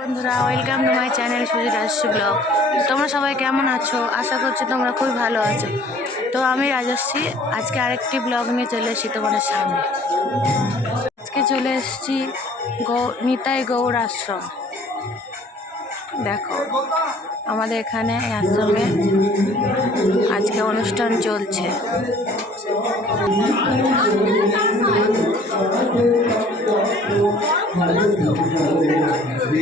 বন্ধুরা welcome to my channel Sujit Rajasvi vlog তোমরা সবাই কেমন আছো? আশা করছি তোমরা খুবই ভালো আছো। তো আমি রাজস্বী আজকে আরেকটি ব্লগ নিয়ে চলে এসেছি তোমাদের সামনে। আজকে চলে এসেছি গৌ, নিতাই গৌর আশ্রম। দেখো, আমাদের এখানে আশ্রমে আজকে অনুষ্ঠান চলছে। চলো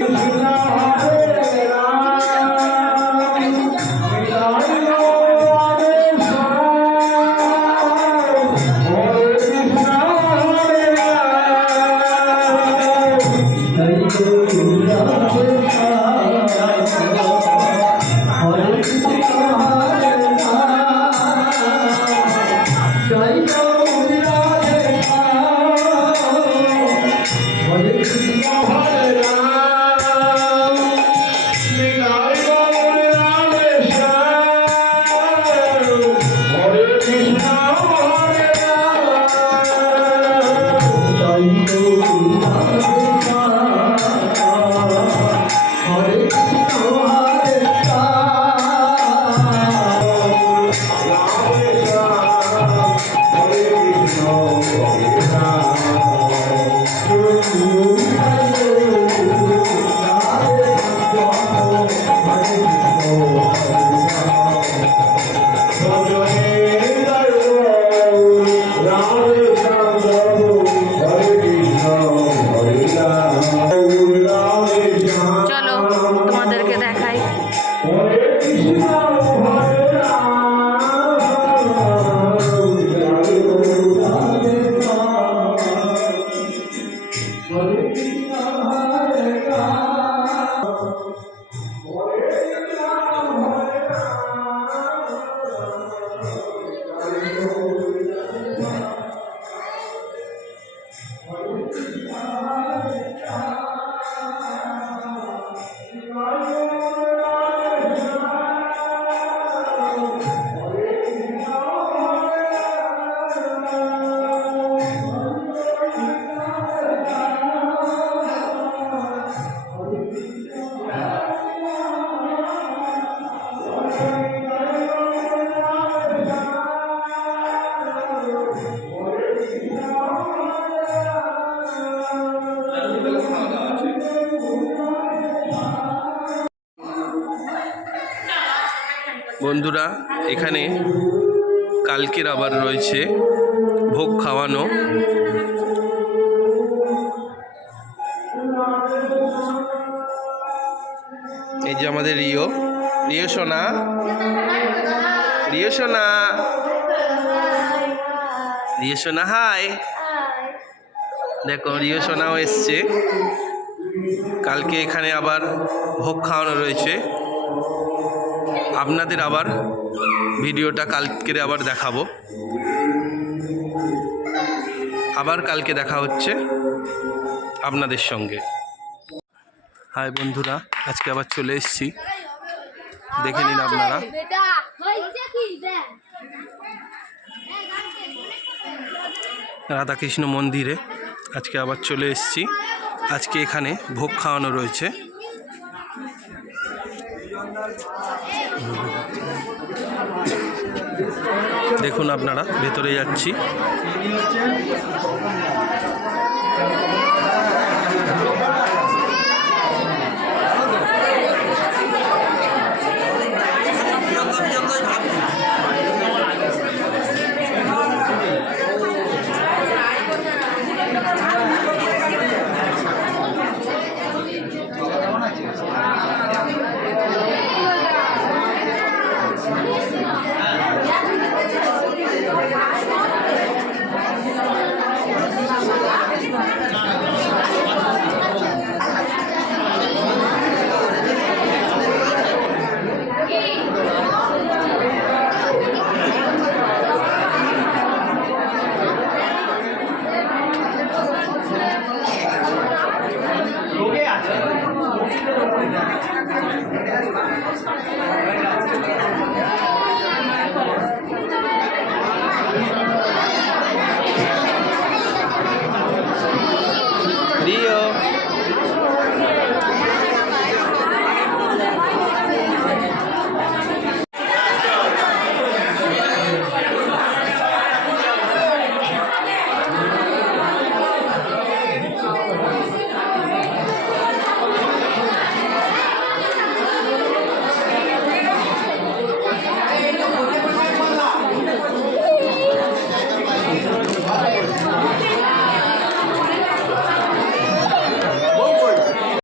বন্ধুরা, এখানে কালকের আবার রয়েছে ভোগ খাওয়ানো। এই যে আমাদের রিও। রিও সোনা। রিও সোনা। রিও সোনা, হাই। দেখো, রিও সোনাও এসছে। কালকে এখানে আবার ভোগ খাওয়ানো রয়েছে। আপনাদের আবার ভিডিওটা কালকে আবার দেখাবো। আবার কালকে দেখা হচ্ছে আপনাদের সঙ্গে। হাই বন্ধুরা, আজকে আবার চলে এসেছি। দেখে নিন আপনারা। রাধাকৃষ্ণ মন্দিরে আজকে আবার চলে এসেছি। আজকে এখানে ভোগ খাওয়ানো রয়েছে। দেখুন আপনারা ভেতরে যাচ্ছি।